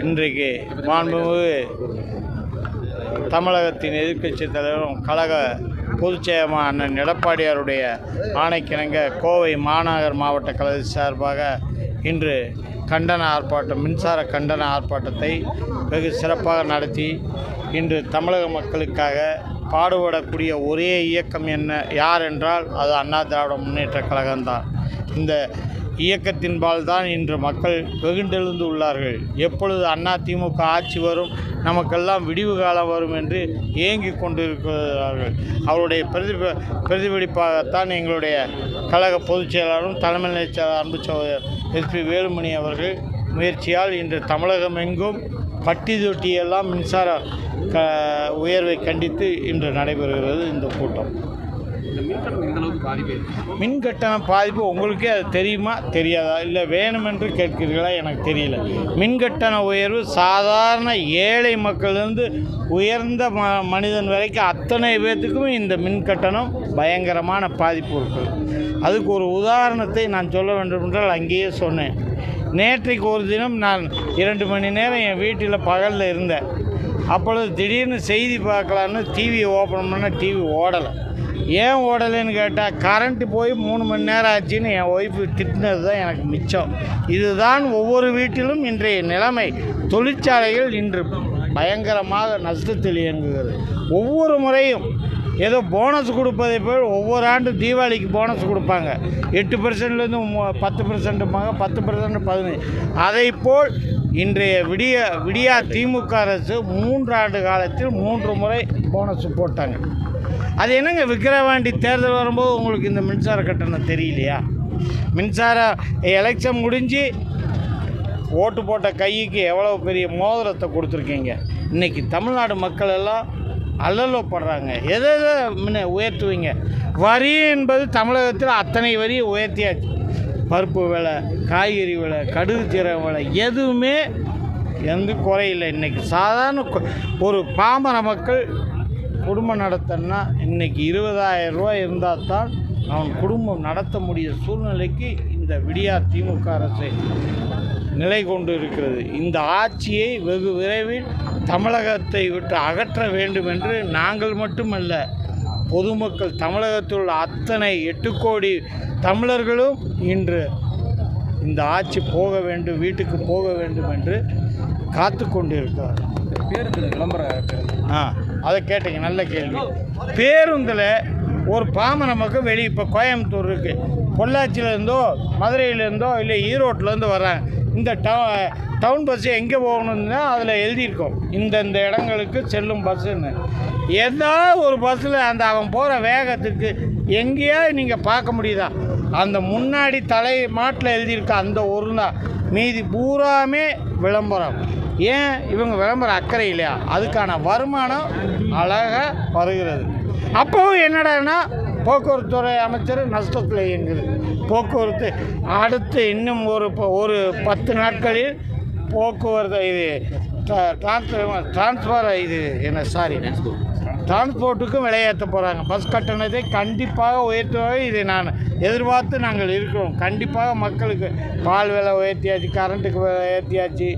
இன்றைக்கு மாண்புமிகு தமிழகத்தின் எதிர்க்கட்சி தலைவரும் கழக பொதுச்செயலர் அண்ணன் எடப்பாடியாருடைய ஆணைக்கிணங்க கோவை மாநகர் மாவட்ட கழக சார்பாக இன்று கண்டன ஆர்ப்பாட்டம் மின்சார கண்டன ஆர்ப்பாட்டத்தை வெகு சிறப்பாக நடத்தி இன்று தமிழக மக்களுக்காக பாடுபடக்கூடிய ஒரே இயக்கம் என்ன? யார் என்றால் அது அண்ணா திராவிட முன்னேற்ற கழகம்தான். இந்த இயக்கத்தின்பால் தான் இன்று மக்கள் வெகுண்டெழுந்து உள்ளார்கள் எப்பொழுது அண்ணா திமுக ஆட்சி வரும் நமக்கெல்லாம் விடிவு காலம் வரும் என்று ஏங்கிக் கொண்டிருக்கிறார்கள். அவருடைய பிரதிப பிரதிபலிப்பாகத்தான் எங்களுடைய கழக பொதுச் செயலாளரும் தலைமை நிலைச் செயலாளர் அன்பு சகோதரர் எஸ்பி வேலுமணி அவர்கள் முயற்சியால் இன்று தமிழகம் எங்கும் பட்டி தொட்டியெல்லாம் மின்சார க உயர்வை கண்டித்து இன்று நடைபெறுகிறது இந்த கூட்டம். இந்த மின்கட்டணம் எந்த அளவுக்கு பாதிப்பு மின்கட்டண மின் கட்டண பாதிப்பு உங்களுக்கே அது தெரியுமா? தெரியாதா? இல்லை வேணுமென்று கேட்கிறீர்களா? எனக்கு தெரியல. மின் கட்டண உயர்வு சாதாரண ஏழை மக்களிலிருந்து உயர்ந்த ம மனிதன் வரைக்கும் அத்தனை பேர்த்துக்கும் இந்த மின் கட்டணம் பயங்கரமான பாதிப்பு இருக்குது. அதுக்கு ஒரு உதாரணத்தை நான் சொல்ல வேண்டும் என்றால் அங்கேயே சொன்னேன். நேற்றைக்கு ஒரு தினம் நான் இரண்டு மணி நேரம் என் வீட்டில் பகலில் இருந்தேன். அப்பொழுது திடீர்னு செய்தி பார்க்கலான்னு டிவி ஓப்பன் பண்ண டிவி ஓடலை. ஏன் ஓடலைன்னு கேட்டால் கரண்ட்டு போய் மூணு மணி நேரம் ஆச்சுன்னு என் ஒய்ஃபு திட்டினது தான் எனக்கு மிச்சம். இதுதான் ஒவ்வொரு வீட்டிலும் இன்றைய நிலைமை. தொழிற்சாலைகள் இன்று பயங்கரமாக நஷ்டத்தில் இயங்குகிறது. ஒவ்வொரு முறையும் ஏதோ போனஸ் கொடுப்பதை போல் ஒவ்வொரு ஆண்டு தீபாவளிக்கு போனஸ் கொடுப்பாங்க. எட்டு பர்சன்ட்லேருந்து பத்து பர்சன்ட்டுப்பாங்க பத்து பர்சன்ட் பதினஞ்சு. அதை போல் இன்றைய விடிய விடியா திமுக அரசு மூன்று ஆண்டு காலத்தில் மூன்று முறை போனஸ் போட்டாங்க. அது என்னங்க விக்கிரவாண்டி தேர்தல் வரும்போது உங்களுக்கு இந்த மின்சார கட்டணம் தெரியலையா? மின்சார எலெக்ஷன் முடிஞ்சு ஓட்டு போட்ட கைக்கு எவ்வளோ பெரிய மோதிரத்தை கொடுத்துருக்கீங்க? இன்றைக்கி தமிழ்நாடு மக்கள் எல்லாம் அல்லலப்படுறாங்க. எதை எதை முன்ன உயர்த்துவீங்க? வரி என்பது தமிழகத்தில் அத்தனை வரியை உயர்த்தியாச்சு. பருப்பு விலை காய்கறி விலை கடுகு சீரக விலை எதுவுமே எந்த குறையில்லை இன்றைக்கி சாதாரண கொ- ஒரு பாமர மக்கள் குடும்பம் நடத்தணும்னா இன்றைக்கி இருபதாயிரம் ரூபாய் இருந்தால் தான் அவன் குடும்பம் நடத்த முடிய சூழ்நிலைக்கு இந்த விடியா திமுக அரசு நிலை கொண்டு இருக்கிறது. இந்த ஆட்சியை வெகு விரைவில் தமிழகத்தை விட்டு அகற்ற வேண்டும் என்று நாங்கள் மட்டுமல்ல பொதுமக்கள் தமிழகத்தில் உள்ள அத்தனை எட்டு கோடி தமிழர்களும் இன்று இந்த ஆட்சி போக வேண்டும் வீட்டுக்கு போக வேண்டும் என்று காத்து கொண்டிருக்கிறார்கள் பேருந்து விளம்பர பேருந்து. ஆ. அதை கேட்டீங்க நல்ல கேள்வி. பேருந்தில் ஒரு பாமர மக்கள் வெளியே இப்போ கோயம்புத்தூர் இருக்குது பொள்ளாச்சியிலேருந்தோ மதுரையிலேருந்தோ இல்லை ஈரோட்டிலேருந்து வர்றாங்க இந்த டவு டவுன் பஸ் எங்கே போகணுன்னா அதில் எழுதியிருக்கோம். இந்தந்த இடங்களுக்கு செல்லும் பஸ்ஸுன்னு ஏதாவது ஒரு பஸ்ஸில் அந்த அவன் போகிற வேகத்துக்கு எங்கேயாவது நீங்கள் பார்க்க முடியுதா? அந்த முன்னாடி தலை மாட்டில் எழுதியிருக்க அந்த ஒரு நாள். மீதி பூராமே விளம்பரம். ஏன் இவங்க விளம்பரம் அக்கறை இல்லையா? அதுக்கான வருமானம் அழகாக வருகிறது. அப்போவும் என்னடான்னா போக்குவரத்துறை அமைச்சர் நஷ்டத்தில் இயங்குது. போக்குவரத்து அடுத்து இன்னும் ஒரு ப- ஒரு பத்து நாட்களில் போக்குவரத்து இது டிரான்ஸ்ஃபர் டிரான்ஸ்ஃபர் இது என்ன சாரி. டிரான்ஸ்போர்ட்டுக்கும் விலையேற்ற போகிறாங்க பஸ் கட்டணத்தை கண்டிப்பாக உயர்த்துவாக இதை நான் எதிர்பார்த்து நாங்கள் இருக்கிறோம். கண்டிப்பாக மக்களுக்கு பால் விலை உயர்த்தியாச்சு கரண்ட்டுக்கு விலை உயர்த்தியாச்சு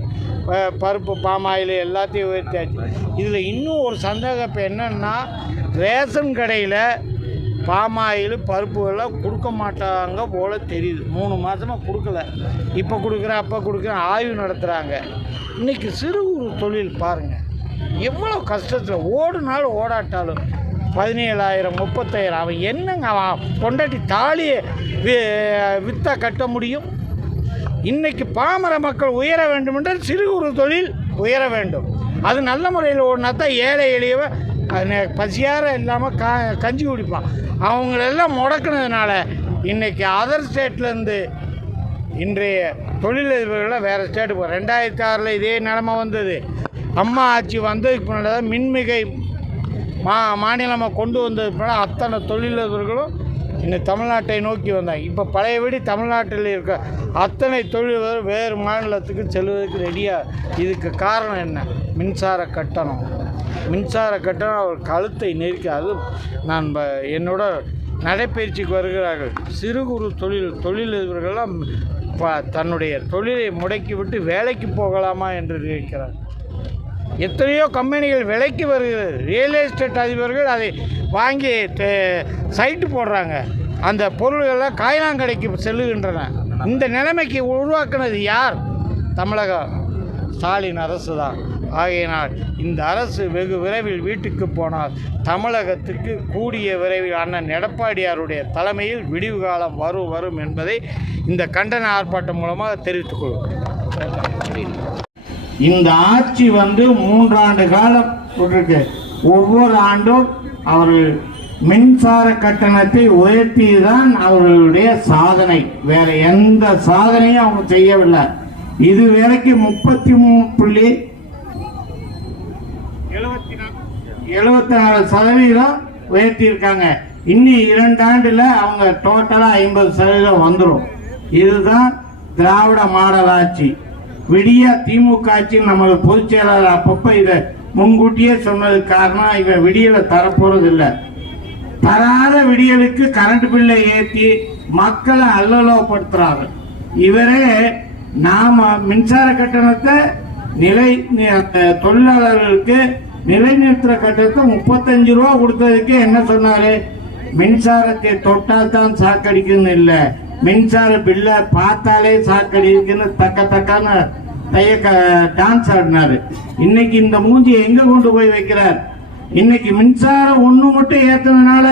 பருப்பு பாமாயில் எல்லாத்தையும் உயர்த்தியாச்சு. இதில் இன்னும் ஒரு சந்தேகம் இப்போ என்னென்னா ரேஷன் கடையில் பாமாயில் பருப்பு எல்லாம் கொடுக்க மாட்டாங்க போல் தெரியுது. மூணு மாதமாக கொடுக்கல. இப்போ கொடுக்குறேன் அப்போ கொடுக்குறேன் ஆய்வு நடத்துகிறாங்க இன்றைக்கி சிறு குறு தொழில் பாருங்கள் எவ்வளோ கஷ்டத்தில் ஓடுனாலும் ஓடாட்டாலும் பதினேழாயிரம் முப்பத்தாயிரம் அவன் என்னங்க அவன் பொண்டாட்டி தாலியை வி கட்ட முடியும்? இன்றைக்கி பாமர மக்கள் உயர வேண்டும் என்றால் சிறு குறு தொழில் உயர வேண்டும். அது நல்ல முறையில் ஓடினா தான் ஏழை எளியவன் பசியார இல்லாமல் கா கஞ்சி குடிப்பான். அவங்களெல்லாம் முடக்குனதுனால இன்றைக்கி அதர் ஸ்டேட்லேருந்து இன்றைய தொழிலதிபர்கள்லாம் வேறு ஸ்டேட்டு போ ரெண்டாயிரத்தி ஆறில் இதே நிலமை வந்தது. அம்மா ஆட்சி வந்ததுக்கு முன்னாடி தான் மின்மிகை மா மாநிலமாக கொண்டு வந்ததுக்கு பின்னாடி அத்தனை தொழிலதிபர்களும் இந்த தமிழ்நாட்டை நோக்கி வந்தாங்க. இப்போ பழையபடி தமிழ்நாட்டில் இருக்க அத்தனை தொழிலதிபர் வேறு மாநிலத்துக்கு செல்வதற்கு ரெடியாக இதுக்கு காரணம் என்ன? மின்சார கட்டணம். மின்சார கட்டணம் அவர் கழுத்தை நெருக்காது நான் என்னோட நடைப்பயிற்சிக்கு வருகிறார்கள். சிறு குறு தொழில் தொழிலதிபர்கள்லாம் ப- தன்னுடைய தொழிலை முடக்கிவிட்டு வேலைக்கு போகலாமா என்று இருக்கிறார் எத்தனையோ கம்பெனிகள் விலைக்கு வருகிறது. ரியல் எஸ்டேட் அதிபர்கள் அதை வாங்கி சைட்டு போடுறாங்க. அந்த பொருள்கள்லாம் காய்லாங்கடைக்கு செல்லுகின்றன. இந்த நிலைமைக்கு உருவாக்குனது யார்? தமிழக ஸ்டாலின் அரசு தான். ஆகையினால் இந்த அரசு வெகு விரைவில் வீட்டுக்கு போனால் தமிழகத்துக்கு கூடிய விரைவில் அண்ணன் எடப்பாடியாருடைய தலைமையில் விடிவு காலம் வரும் வரும் என்பதை இந்த கண்டன ஆர்ப்பாட்டம் மூலமாக தெரிவித்துக் கொள்வோம். இந்த ஆட்சி வந்து மூன்றாண்டு காலம் இருக்கு ஒவ்வொரு ஆண்டும் அவர்கள் மின்சார கட்டணத்தை உயர்த்தி தான் அவர்களுடைய சாதனை. வேற எந்த சாதனையும் அவங்க செய்யவில்லை. இது வரைக்கும் முப்பத்தி மூணு புள்ளி எழுபத்தி நாலு சதவீதம் உயர்த்தியிருக்காங்க. இன்னும் இரண்டு ஆண்டுல அவங்க டோட்டலா ஐம்பது சதவீதம் வந்துடும் இதுதான் திராவிட மாடல் ஆட்சி. விடிய திமுக ஆட்சி நமது பொதுச் செயலாளர் அப்பப்ப இதை முன்கூட்டியே சொன்னது காரணம் இவன் விடியலை தரப்போறது இல்லை தராத விடியலுக்கு கரண்ட் பில்லை ஏற்றி மக்களை அல்லலோப்படுத்துறாரு இவரே நாம மின்சார கட்டணத்தை நிலை தொழிலாளர்களுக்கு நிலைநிறுத்துற கட்டணத்தை முப்பத்தஞ்சு ரூபா கொடுத்ததுக்கு என்ன சொன்னாரு? மின்சாரத்தை தொட்டால் தான் சாக்கடிக்குன்னு இல்ல. மின்சார பில்ல பார்த்தாலே சாக்கடிக்குன்னு தக்க தக்கான தையக்க டான்ஸ் ஆடினாரு. இன்னைக்கு இந்த மூஞ்சி எங்க கொண்டு போய் வைக்கிறார்? இன்னைக்கு மின்சாரம் ஒண்ணு மட்டும் ஏத்தனால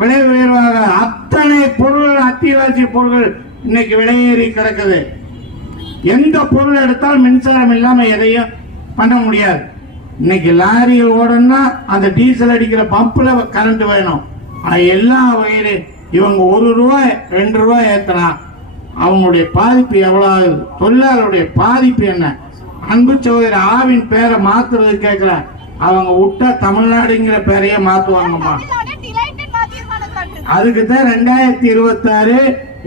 விலை உயர்வாக அத்தனை பொருள் அத்தியாவசிய பொருட்கள் இன்னைக்கு விலையேறி கிடக்குது. எந்த பொருள் எடுத்தாலும் மின்சாரம் இல்லாம எதையும் பண்ண முடியாது. இன்னைக்கு லாரியில் ஓடணும்னா அந்த டீசல் அடிக்கிற பம்பில் கரண்ட் வேணும். ஆனால் எல்லா வகையிலும் இவங்க ஒரு ரூபாய் ரெண்டு ரூபாய் ஏற்றினா அவங்களுடைய பாதிப்பு எவ்வளோ ஆகுது தொழிலாளருடைய பாதிப்பு என்ன? அன்பு சகோதரி ஆவின் பேரை மாத்துறது கேட்கல. அவங்க விட்டா தமிழ்நாடுங்கிற பேரையே மாத்துவாங்கம்மா. அதுக்கு தான் ரெண்டாயிரத்தி இருபத்தி ஆறு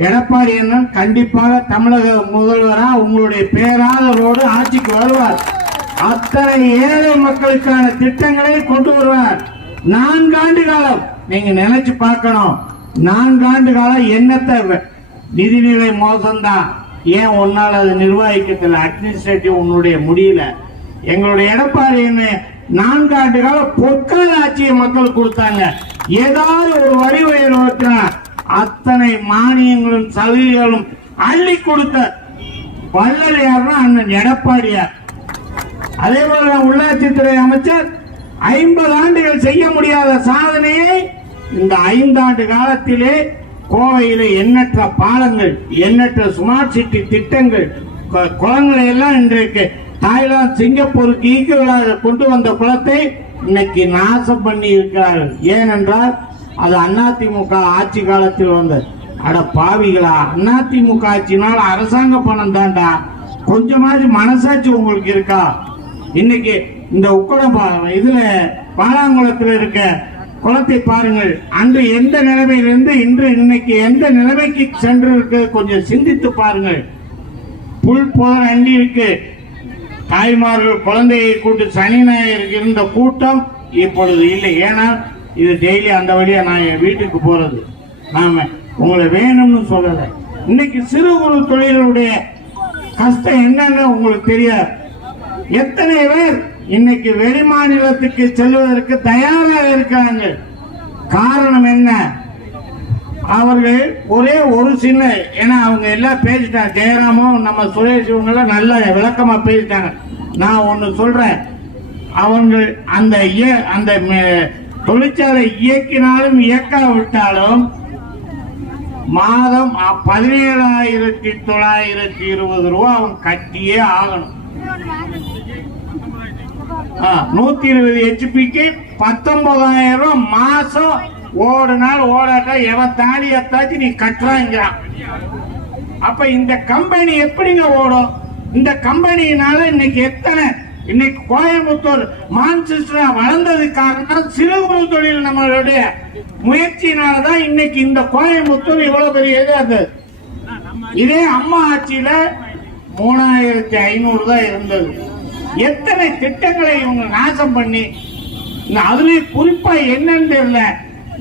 எடப்பாடி அண்ணன் கண்டிப்பாக தமிழக முதல்வரா உங்களுடைய பேராதரோடு ஆட்சிக்கு வருவார். அத்தனை ஏழை மக்களுக்கான திட்டங்களை கொண்டு வருவார். நான்காண்டு காலம் நீங்க நினைச்சு பார்க்கணும். நான்காண்டு காலம் என்னத்தை நிதிநிலை மோசம்தான். ஏன் உன்னால அது நிர்வகிக்கிறதுல அட்மினிஸ்ட்ரேட்டிவ் உன்னுடைய முடியல? எங்களுடைய எடப்பாடி நான்காண்டு காலம் பொற்கால ஆட்சியை மக்கள் கொடுத்தாங்க. ஏதாவது ஒரு வரி உயர்வு அத்தனை மானியங்களும் சலுகைகளும் அள்ளி கொடுத்த வள்ளல் யாருன்னா அண்ணன் எடப்பாடியார். அதே போல உள்ளாட்சித்துறை அமைச்சர் ஐம்பது ஆண்டுகள் செய்ய முடியாத சாதனையை இந்த ஐந்தாண்டு காலத்திலே கோவையில எண்ணற்ற பாலங்கள் எண்ணற்ற ஸ்மார்ட் சிட்டி திட்டங்கள் கு- குளங்களை எல்லாம் இன்றைக்கு தாய்லாந்து சிங்கப்பூருக்கு ஈக்குவலாக கொண்டு வந்த குளத்தை இன்னைக்கு நாசம் பண்ணி இருக்கிறார்கள். ஏனென்றால் அது அதிமுக ஆட்சி காலத்தில் வந்தது. அட பாவிகளா அதிமுக ஆட்சினால் அரசாங்க பணம் தாண்டா? கொஞ்சமாவது மனசாட்சி உங்களுக்கு இருக்கா? இன்னைக்கு இந்த உக்கடம் இதுல பாலாங்குளத்துல இருக்க குளத்தை பாருங்கள். அன்று எந்த நிலைமையிலிருந்து இன்று இன்னைக்கு எந்த நிலைமைக்கு சென்று இருக்கு கொஞ்சம் சிந்தித்து பாருங்கள். புல் போற அண்டி இருக்கு. தாய்மார்கள் குழந்தையை கூட்டு சனி ஞாயிறு இருந்த கூட்டம் இப்பொழுது இல்லை. ஏன்னா இது டெய்லி அந்த வழியா நான் என் வீட்டுக்கு போறது. நாம உங்களை வேணும்னு சொல்லல. இன்னைக்கு சிறு குறு தொழிலுடைய கஷ்டம் என்னன்னு உங்களுக்கு தெரியாது. எத்தனை பேர் இன்னைக்கு வெளிமாநிலத்துக்கு செல்வதற்கு தயாராக இருக்காங்க. காரணம் என்ன? அவர்கள் ஒரே ஒரு சின்ன ஏன்னா அவங்க எல்லாம் பேசிட்டாங்க. ஜெயராமும் நம்ம சுரேஷ் இவங்கெல்லாம் நல்ல விளக்கமா பேசிட்டாங்க. நான் ஒன்று சொல்றேன். அவங்கள் அந்த இய- அந்த தொழிற்சாலை இயக்கினாலும் இயக்காவிட்டாலும் மாதம் பதினேழாயிரத்தி தொள்ளாயிரத்தி இருபது ரூபா அவன் கட்டியே ஆகணும். நூத்தி இருபது ஹெச்பிக்கு பத்தொன்பதாயிரம் ரூபாய் மாசம் நாள் ஓடாட்டா எவன் தாலி எத்தாச்சு நீ கட்டுறாங்கிறான். அப்ப இந்த கம்பெனி எப்படிங்க ஓடும்? இந்த கம்பெனியினால இன்னைக்கு எத்தனை? இன்னைக்கு கோயம்புத்தூர் மான்செஸ்டரா வளர்ந்தது காரணம் சிறு குறு தொழில் நம்மளுடைய முயற்சியினாலதான் இன்னைக்கு இந்த கோயம்புத்தூர் இவ்வளவு பெரிய இதா இதே அம்மா ஆட்சியில மூணாயிரத்தி ஐநூறு தான் இருந்தது. எத்தனை திட்டங்களை இவங்க நாசம் பண்ணி அதுலயும் குறிப்பா என்னன்னு தெரியல.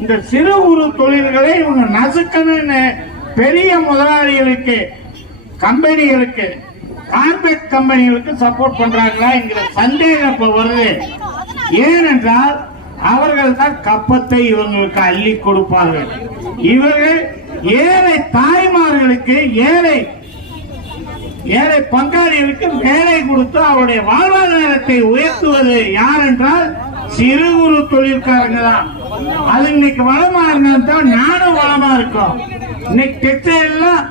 இந்த சிறு குறு தொழில்களை இவங்க நசுக்கணும்னு பெரிய முதலாளிகளுக்கு கம்பெனிகளுக்கு கார்பரேட் கம்பெனிகளுக்கு சப்போர்ட் பண்றாங்களா என்கிற சந்தேகம் இப்ப வருது. ஏனென்றால் அவர்கள் தான் கப்பத்தை இவங்களுக்கு அள்ளி கொடுப்பார்கள். இவர்கள் ஏழை தாய்மார்களுக்கு ஏழை ஏழை பங்காளிகளுக்கு வேலை கொடுத்து அவருடைய வாழ்வாதாரத்தை உயர்த்துவது யார் என்றால் சிறு குறு தொழிற்காரங்க தான் அது இன்னைக்கு வளமா இருந்தா ஞானம் வளமா இருக்கும். இன்னைக்கு டெக்ஸ்டைல் எல்லாம்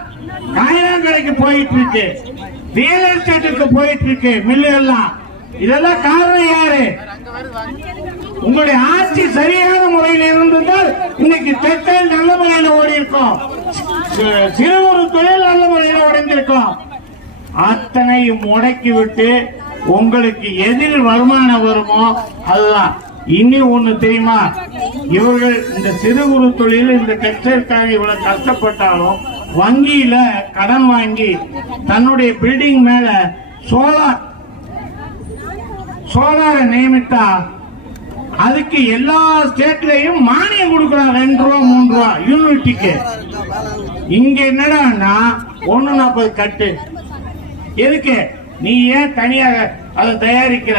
காயிலாங்கடைக்கு போயிட்டு இருக்கு ரியல் எஸ்டேட்டுக்கு போயிட்டு இருக்கு மில்லு எல்லாம். இதெல்லாம் காரணம் யாரு? உங்களுடைய ஆட்சி சரியான முறையில் இருந்திருந்தால் இன்னைக்கு டெக்ஸ்டைல் நல்ல முறையில் ஓடி இருக்கும் சிறு குறு தொழில் நல்ல முறையில் ஓடிந்திருக்கும் அத்தனையும் முடக்கிவிட்டு உங்களுக்கு எதில் வருமானம் வருமோ அதுதான். இனி ஒண்ணு தெரியுமா? இவர்கள் இந்த சிறு குறு தொழில் இந்த கட்சிக்காக இவ்வளவு கஷ்டப்பட்டாலும் வங்கியில கடன் வாங்கி தன்னுடைய பில்டிங் மேல சோலார் சோலாரை நியமித்தா அதுக்கு எல்லா ஸ்டேட்லயும் மானியம் கொடுக்குறான் ரெண்டு ரூபா மூணு ரூபா யூனிட்டிக்கு. இங்க என்னடான்னா ஒண்ணு நாற்பது கட்டு. எதுக்கு? நீ ஏன் தனியாக அதை தயாரிக்கிற?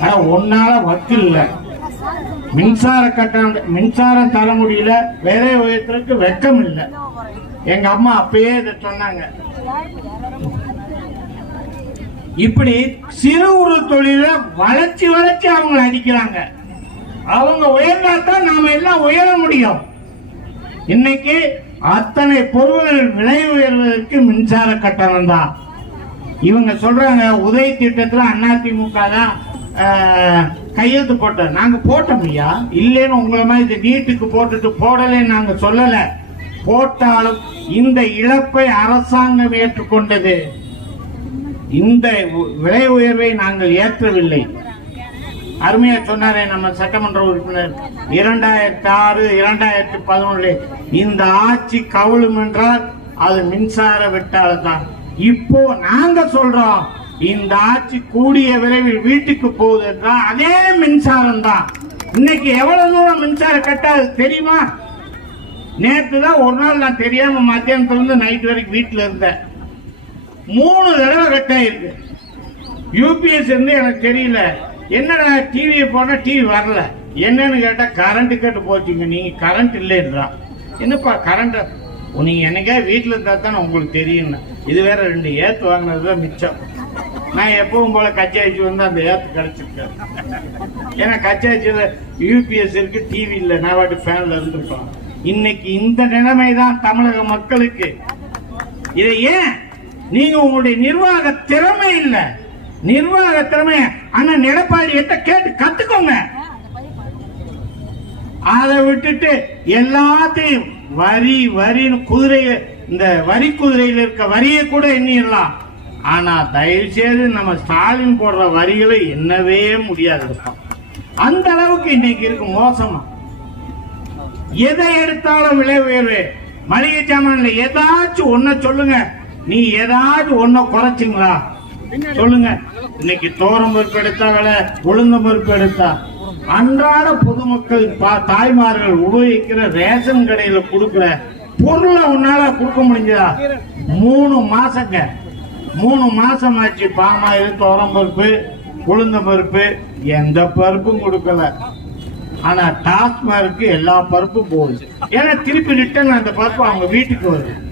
ஆனா உன்னால வக்கு இல்ல. மின்சார கட்டணம் மின்சாரம் தர முடியல வேலை உயர்த்தறதுக்கு வெக்கம் இல்ல. எங்க அம்மா அப்பயே இதை சொன்னாங்க. இப்படி சிறு உரு தொழில வளர்ச்சி வளர்ச்சி அவங்க அடிக்கிறாங்க. அவங்க உயர்ந்தா தான் நாம எல்லாம் உயர முடியும். இன்னைக்கு அத்தனை பொருள்கள் விலை உயர்வதற்கு மின்சார கட்டணம் தான். இவங்க சொல்றாங்க உதய திட்டத்துல அதிமுக தான் கையெழுத்து போட்ட நாங்க போட்டோம் ஐயா. இல்லைன்னு உங்களை மாதிரி இது வீட்டுக்கு போட்டுட்டு போடலைன்னு நாங்க சொல்லல. போட்டாலும் இந்த இழப்பை அரசாங்கம் ஏற்றுக்கொண்டது. இந்த விலை உயர்வை நாங்கள் ஏற்றவில்லை. அருமையா சொன்னாரே நம்ம சட்டமன்ற உறுப்பினர். இரண்டாயிரத்தி ஆறு இரண்டாயிரத்தி பதினொன்று இந்த ஆட்சி கவுளும் என்றால் அது மின்சார வெட்டால தான். இப்போ நாங்க சொல்றோம் இந்த ஆட்சி கூடிய விரைவில் வீட்டுக்கு போகுது என்றால் அதே மின்சாரம் தான். இன்னைக்கு எவ்வளவு தூரம் மின்சாரம் கட்டாது தெரியுமா? நேற்று தான் ஒரு நாள் நான் தெரியாம மத்தியானத்துல இருந்து நைட் வரைக்கும் வீட்டில் இருந்தேன். மூணு தடவை கட்டாயிருக்கு. யூபிஎஸ் இருந்து எனக்கு தெரியல. என்னடா டிவியை போனால் டிவி வரல? என்னன்னு கேட்டால் கரண்ட் கட்டு போச்சுங்க நீங்கள் கரண்ட் இல்லைன்றான் என்னப்பா கரண்ட் நீங்க எனக்கே வீட்டுல இருந்தா தான் உங்களுக்கு தெரியும் இது வேற ரெண்டு ஏத்து வாங்கினதுதான் மிச்சம். நான் எப்பவும் போல கச்சாச்சி வந்து அந்த ஏத்து கிடைச்சிருக்கேன். ஏன்னா கச்சாச்சியில யூபிஎஸ் இருக்கு டிவி இல்ல. நான் வாட்டி ஃபேன்ல இருந்திருக்கோம் இன்னைக்கு இந்த நிலைமை தான் தமிழக மக்களுக்கு. இதை ஏன்? நீங்க உங்களுடைய நிர்வாக திறமை இல்ல. நிர்வாக திறமை அண்ணன் எடப்பாடி கிட்ட கேட்டு கத்துக்கோங்க. அதை விட்டுட்டு எல்லாத்தையும் வரி வரின்னு குதிரை இந்த வரி குதிரையில் இருக்க வரியை கூட எண்ணிடலாம். ஆனா தயவு செய்து நம்ம ஸ்டாலின் போடுற வரிகளை எண்ணவே முடியாது அந்த அளவுக்கு இன்னைக்கு இருக்கு மோசமா. எதை எடுத்தாலும் விலை உயர்வு. மளிகை சாமான்ல ஏதாச்சும் ஒன்ன சொல்லுங்க. நீ ஏதாச்சும் ஒன்ன குறைச்சிங்களா? சொல்லுங்க. இன்னைக்கு தோரம் பருப்பு எடுத்தா விலை உளுந்த பருப்பு எடுத்தா. அன்றாட பொதுமக்கள் பா- தாய்மார்கள் உபயோகிக்கிற ரேஷன் கடையில கொடுக்கிற பொருளை உன்னால கொடுக்க முடிஞ்சதா? மூணு மாசங்க. மூணு மாசம் ஆச்சு. பாமாயில் தோரம் பருப்பு உளுந்த பருப்பு எந்த பருப்பும் கொடுக்கல. ஆனா டாஸ்மார்க்கு எல்லா பருப்பும் போகுது. ஏன்னா திருப்பி ரிட்டர்ன் அந்த பருப்பு அவங்க வீட்டுக்கு வருது.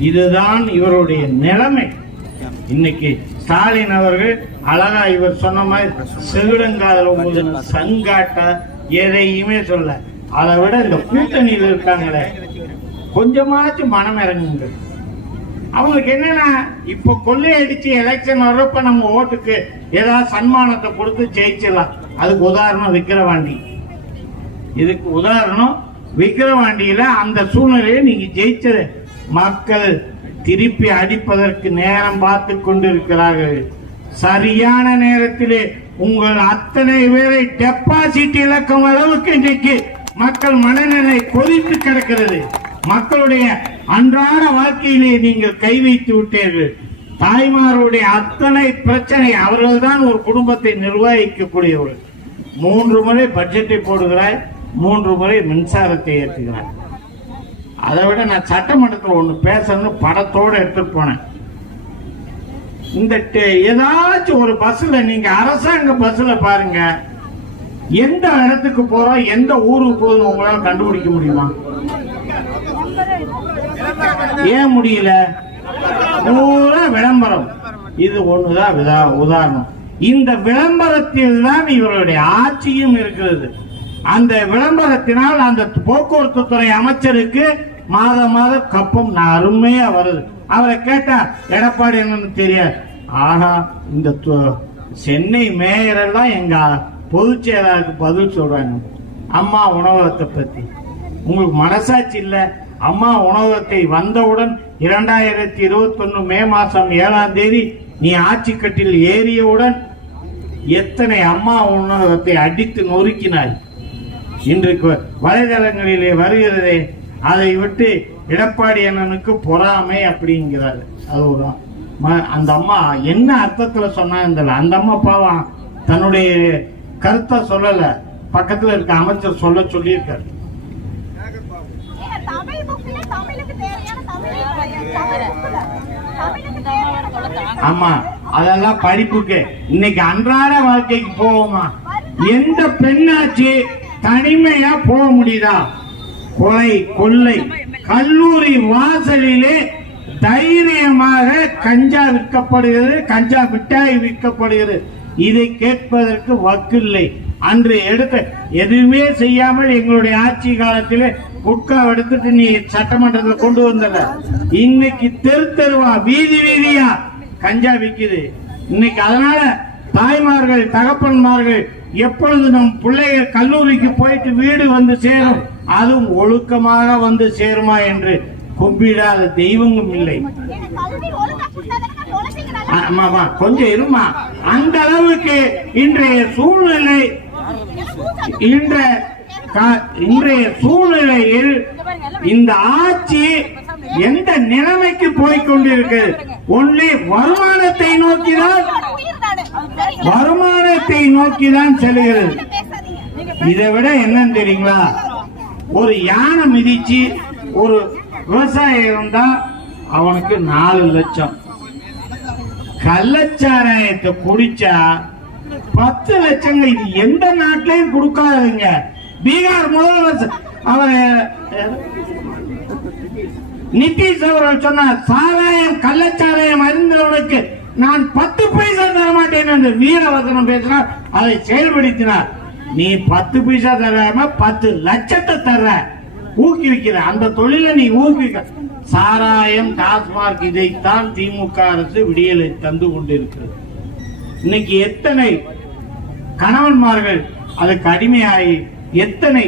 இதுதான் இவருடைய நிலைமை. இன்னைக்கு ஸ்டாலின் அவர்கள் அழகா இவர் சொன்ன மாதிரி செவிடங்காதல சங்காட்ட எதையுமே சொல்ல. அதை விட இந்த கூட்டணியில் இருக்காங்களே கொஞ்சமாச்சும் மனம் இறங்குங்க. அவங்களுக்கு என்னன்னா இப்ப கொள்ளையடிச்சு எலெக்ஷன் வர்றப்ப நம்ம ஓட்டுக்கு ஏதாவது சன்மானத்தை கொடுத்து ஜெயிச்சிடலாம். அதுக்கு உதாரணம் விக்கிரவாண்டி. இதுக்கு உதாரணம் விக்கிரவாண்டியில அந்த சூழ்நிலையை நீங்க ஜெயிச்சது மக்கள் திருப்பி அடிப்பதற்கு நேரம் பார்த்து கொண்டிருக்கிறார்கள். சரியான நேரத்திலே உங்கள் அத்தனை பேரை டெபாசிட் இழக்கும் அளவுக்கு இன்றைக்கு மக்கள் மனநிலை கொதித்து கிடக்கிறது. மக்களுடைய அன்றாட வாழ்க்கையிலே நீங்கள் கை வைத்து விட்டீர்கள். தாய்மாருடைய அத்தனை பிரச்சனை அவர்கள்தான் ஒரு குடும்பத்தை நிர்வகிக்கக்கூடியவர்கள். மூன்று முறை பட்ஜெட்டை போடுகிறாய் மூன்று முறை மின்சாரத்தை ஏற்றுகிறாய். அதை விட நான் சட்டமன்றத்தில் ஒன்று பேசணும்னு படத்தோடு எடுத்துட்டு போனேன். இந்த டே- ஏதாச்சும் ஒரு பஸ்ல நீங்க அரசாங்க பஸ்ல பாருங்க. எந்த இடத்துக்கு போறோம் எந்த ஊருக்கு போகுதுன்னு உங்களால கண்டுபிடிக்க முடியுமா? ஏன் முடியல? பூரா விளம்பரம். இது ஒண்ணுதான் விதா- உதாரணம். இந்த விளம்பரத்தில் தான் இவருடைய ஆட்சியும் இருக்கிறது. அந்த விளம்பரத்தினால் அந்த போக்குவரத்து துறை அமைச்சருக்கு மாத மாதம் கப்பம் நான் அருமையா வருது. அவரை கேட்டா எடப்பாடி என்னன்னு தெரியாது. ஆஹா இந்த சென்னை மேயர் தான் எங்க பொதுச் செயலாளருக்கு பதில் சொல்றாங்க. அம்மா உணவகத்தை பத்தி. உங்களுக்கு மனசாட்சி இல்ல. அம்மா உணவகத்தை வந்தவுடன் இரண்டாயிரத்தி இருபத்தி மே மாசம் ஏழாம் தேதி நீ ஆட்சி கட்டில் ஏறியவுடன் எத்தனை அம்மா உணவகத்தை அடித்து நொறுக்கினாய்? இன்றைக்கு வலைதளங்களிலே வருகிறதே அதை விட்டு எடப்பாடி அண்ணனுக்கு பொறாமை அப்படிங்கிறாரு. அது ஒரு அந்த அம்மா என்ன அர்த்தத்துல சொன்னாங்க அந்த அம்மா பாவம் தன்னுடைய கருத்தை சொல்லல. பக்கத்துல இருக்க அமைச்சர் சொல்ல சொல்லியிருக்காரு. ஆமா அதெல்லாம் படிப்புக்கு. இன்னைக்கு அன்றாட வாழ்க்கைக்கு போவோமா? எந்த பெண்ணாச்சு தனிமையா போக முடியுதா? கொலை கொள்ளை. கல்லூரி வாசலிலே தைரியமாக கஞ்சா விற்கப்படுகிறது கஞ்சா மிட்டாய் விற்கப்படுகிறது. இதை கேட்பதற்கு வக்கில்லை. அன்று எடுக்க எதுவுமே செய்யாமல் எங்களுடைய ஆட்சி காலத்திலே குட்கா எடுத்துட்டு நீ சட்டமன்றத்தில் கொண்டு வந்தல இன்னைக்கு தெரு தெருவா வீதி வீதியா கஞ்சா விற்குது இன்னைக்கு அதனால தாய்மார்கள் தகப்பன்மார்கள் எப்பொழுது நம் பிள்ளைகள் கல்லூரிக்கு போயிட்டு வீடு வந்து சேரும் அதுவும் ஒழுக்கமாக வந்து சேருமா என்று கும்பிடாத தெய்வமும் இல்லை. ஆமாமா கொஞ்சம் இருமா. அந்த அளவுக்கு இன்றைய சூழ்நிலை இன்ற இன்றைய சூழ்நிலையில் இந்த ஆட்சி எந்த நிலைமைக்கு போய் கொண்டிருக்கிறது? ஒன்லி வருமானத்தை நோக்கிதான் வருமானத்தை நோக்கிதான் செல்கிறது. இதை விட என்னன்னு தெரியுங்களா? ஒரு யானை மிதிச்சு ஒரு விவசாயி இருந்தா அவனுக்கு நாலு லட்சம். கள்ளச்சாராயத்தை குடிச்சா பத்து லட்சங்க இது எந்த நாட்டிலையும் கொடுக்காதுங்க பீகார் முதல்வர் அவர் நிதிஷ் அவர்கள் சொன்னார் சாராயம் கள்ளச்சாராயம் அறிந்தவனுக்கு நான் பத்து பைசா தர மாட்டேன் என்று வீரவசனம் பேசினார். அதை செயல்படுத்தினார். நீ பத்து பைசா தராம பத்து லட்சத்தை தர்ற. ஊக்குவிக்கிற அந்த தொழிலை நீ ஊக்குவிக்க சாராயம் டாஸ்மார்க் இதைத்தான் திமுக அரசு விடியலை தந்து கொண்டிருக்கிறது. இன்னைக்கு எத்தனை கணவன்மார்கள் அதுக்கு அடிமையாகி எத்தனை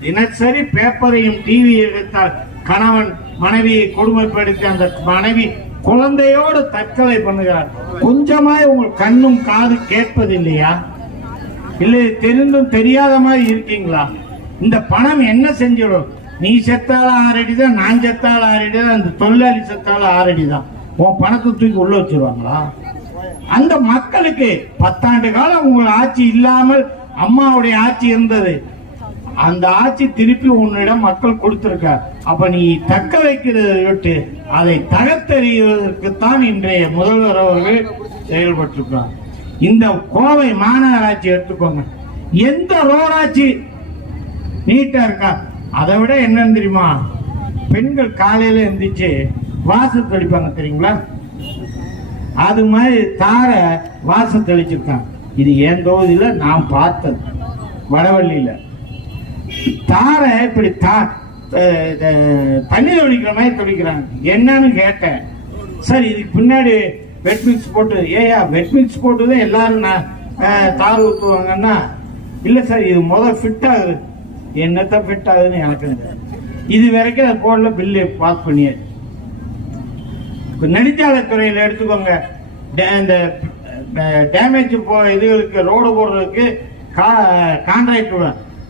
தினசரி பேப்பரையும் டிவி எடுத்தால் கணவன் மனைவியை கொடுமைப்படுத்தி அந்த மனைவி குழந்தையோடு தற்கொலை பண்ணுகிறார். கொஞ்சமாய் உங்கள் கண்ணும் காது கேட்பதில்லையா? இல்லை தெரிந்தும் தெரியாத மாதிரி இருக்கீங்களா? இந்த பணம் என்ன செஞ்சிடும்? நீ செத்தால ஆறடி தான் நான் செத்தால ஆறடி தான் அந்த தொழிலாளி செத்தால ஆறடி தான் உன் பணத்தை தூக்கி உள்ள வச்சிருவாங்களா? அந்த மக்களுக்கு பத்தாண்டு காலம் உங்கள் ஆட்சி இல்லாமல் அம்மாவுடைய ஆட்சி இருந்தது. அந்த ஆட்சி திருப்பி உன்னிடம் மக்கள் கொடுத்திருக்க. அப்ப நீ தக்க வைக்கிறதை விட்டு அதை தகத்தறிவதற்குத்தான் இன்றைய முதல்வர் அவர்கள் செயல்பட்டிருக்கிறார். இந்த கோவை மாநகராட்சி எடுத்துக்கோங்க. எந்த ரோடாட்சி நீட்டா இருக்கா? அதை விட என்னன்னு தெரியுமா? பெண்கள் காலையில எந்திரிச்சு வாசல் தெளிப்பாங்க தெரியுங்களா? அது மாதிரி தார வாசல் தெளிச்சிருக்காங்க. இது என் தொகுதியில நான் பார்த்தது. வடவள்ளியில. தாரை இப்படி தா அஹ், ஒழிக்கிற மாதிரி தொளிக்கிறாங்க என்னன்னு கேட்டேன். சார் இதுக்கு பின்னாடி வெட் மிக்ஸ் போட்டு ஏயா வெட் மிக்ஸ் போட்டு தான் எல்லாரும் நான், தார் ஊற்றுவாங்கன்னா இல்லை சார் இது முதல் ஃபிட் ஆகுது. என்னத்தான் ஃபிட் ஆகுதுன்னு எனக்கு இது வரைக்கும் அந்த போடல பில்லு பாஸ் பண்ணியாச்சு. நெடுஞ்சாலை துறையில் எடுத்துக்கோங்க. டே- இந்த டேமேஜ் போ இதுகளுக்கு ரோடு போடுறதுக்கு கா கான்ட்ராக்ட்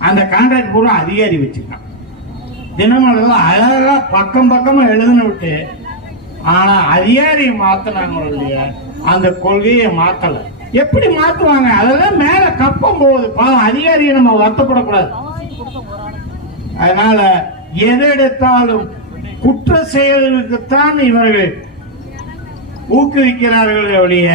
அந்த கான்ட்ராக்ட் பூரா அதிகாரி வச்சுருக்கான். தினமலர் அழகா பக்கம் பக்கமாக எழுதுன விட்டு ஆனால் அதிகாரி மாத்தினாங்க இல்லையா அந்த கொள்கையை மாற்றலை எப்படி மாற்றுவாங்க அதெல்லாம் மேலே கப்பம் போகுது. பாவம் அதிகாரியை நம்ம வருத்தப்படக்கூடாது. அதனால எதெடுத்தாலும் எடுத்தாலும் குற்ற செயல்களுக்குத்தான் இவர்கள் ஊக்குவிக்கிறார்கள் ஒழிய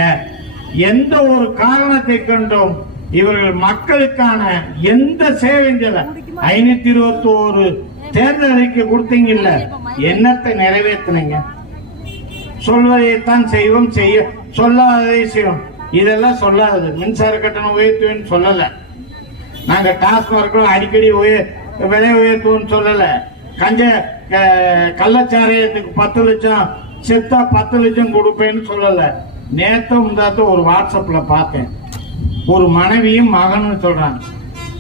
எந்த ஒரு காரணத்தை கொண்டும் இவர்கள் மக்களுக்கான எந்த சேவையும் ஐநூத்தி இருபத்தி ஒரு தேர்தல் அறிக்கை கொடுத்தீங்கல்ல. என்னத்தை நிறைவேற்றினீங்க சொல்வதைத்தான் செய்வோம் செய்ய சொல்லாததை செய்வோம். இதெல்லாம் சொல்லாதது. மின்சார கட்டணம் உயர்த்துவேன்னு சொல்லல. நாங்க டாஸ்மார்க்கும் அடிக்கடி உயர் விலை உயர்த்துவோம்னு சொல்லல. கஞ்ச கள்ளச்சாரியத்துக்கு பத்து லட்சம் செத்தா பத்து லட்சம் கொடுப்பேன்னு சொல்லல. நேத்த முந்தாத்த ஒரு வாட்ஸ்அப்ல பார்த்தேன். ஒரு மனைவியும் மகனும் சொல்றாங்க.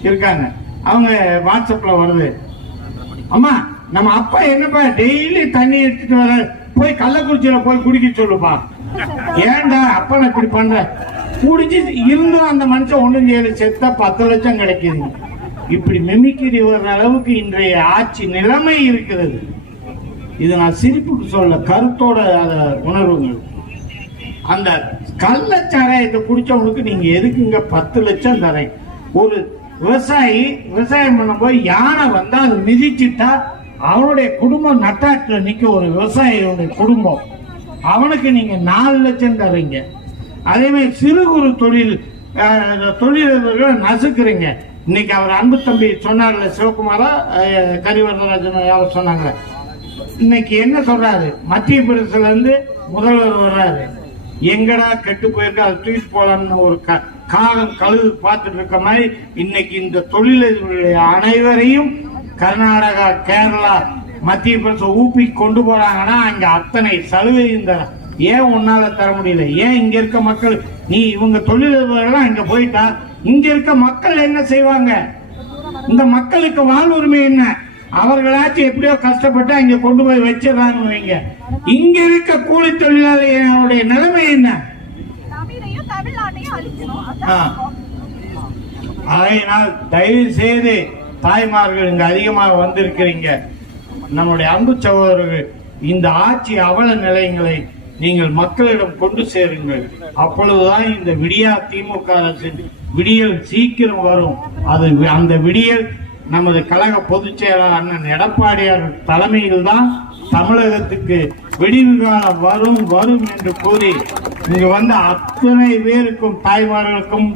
இருக்காங்க. அவங்க வாட்ஸ்அப்ல வருது. அம்மா நம்ம அப்பா என்னப்பா டெய்லி தண்ணி எடுத்துட்டு வர போய் கள்ளக்குறிச்சியில போய் குடிக்க சொல்லுப்பா. ஏன்டா அப்பா நான் இப்படி பண்ற? குடிச்சு இருந்தும் அந்த மனுஷன் ஒண்ணும் செய்யல. செத்த பத்து லட்சம் கிடைக்குது. இப்படி மெமிக்கிரி வர்ற அளவுக்கு இன்றைய ஆட்சி நிலைமை இருக்கிறது. இது நான் சிரிப்புக்கு சொல்ல கருத்தோட அதை உணர்வுங்கள் அந்த கள்ளச்சாராயத்தை குடிச்சவனுக்கு நீங்க எதுக்குங்க பத்து லட்சம் தரேன்? ஒரு விவசாயி விவசாயம் பண்ணும்போது யானை வந்தா அது மிதிச்சுட்டா அவனுடைய குடும்பம் நட்டாட்டுல நிக்க ஒரு விவசாயியோட குடும்பம். அவனுக்கு நீங்க நாலு லட்சம் தர்றீங்க அதே மாதிரி சிறு குறு தொழில் அஹ், தொழிலதிபர்களை நசுக்குறீங்க. இன்னைக்கு அவர் அன்பு தம்பி சொன்னார்ல சிவகுமாரா கரிவரதராஜன் யாரும் சொன்னாங்க. இன்னைக்கு என்ன சொல்றாரு? மத்திய பிரதேசத்துல இருந்து முதல்வர் வர்றாரு. எங்கடா கெட்டு போயிருக்கு? அதை தூக்கிட்டு போலாம்னு ஒரு க- காலம் கழுது பார்த்துட்டு இருக்க மாதிரி இன்னைக்கு இந்த தொழிலதிபர்களுடைய அனைவரையும் கர்நாடகா கேரளா மத்திய பிரதேசம் ஊப்பி கொண்டு போறாங்கன்னா அங்க அத்தனை சலுகையும் தர ஏன் உன்னால தர முடியல? ஏன் இங்க இருக்க மக்கள்? நீ இவங்க தொழிலதிபர்கள்லாம் இங்க போயிட்டா? இங்க இருக்க மக்கள் என்ன செய்வாங்க? இந்த மக்களுக்கு வாழ்வுரிமை என்ன? அவர்களாச்சும் எப்படியோ கஷ்டப்பட்டு அங்க கொண்டு போய் வச்சிடறாங்க வைங்க. இங்க இருக்க கூலி தொழிலாளிகளுடைய நிலைமை என்ன. ஆகையினால் தயவு செய்து தாய்மார்கள் இங்க அதிகமாக வந்திருக்கிறீங்க. நம்முடைய அன்பு சகோதரர்கள் இந்த ஆட்சி அவல நிலையங்களை நீங்கள் மக்களிடம் கொண்டு சேருங்கள். அப்பொழுதுதான் இந்த விடியா திமுக அரசின் விடியல் சீக்கிரம் வரும். அது அந்த விடியல் நமது கழக பொதுச் செயலாளர் அண்ணன் எடப்பாடியார் தலைமையில் தான் தமிழகத்துக்கு விடிவு காலம் வரும் வரும் என்று கூறி இங்கு வந்த அத்தனை பேருக்கும் தாய்மார்களுக்கும்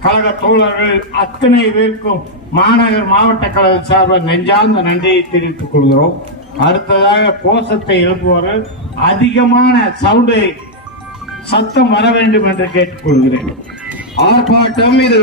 கழக தோழர்கள் அத்தனை பேருக்கும் மாநகர் மாவட்ட கழக சார்பில் நெஞ்சார்ந்த நன்றியை தெரிவித்துக் கொள்கிறோம். அடுத்ததாக கோஷத்தை எழுப்புவார்கள். அதிகமான சவுண்டை சத்தம் வர வேண்டும் என்று கேட்டுக்கொள்கிறேன். ஆர்ப்பாட்டம் இது.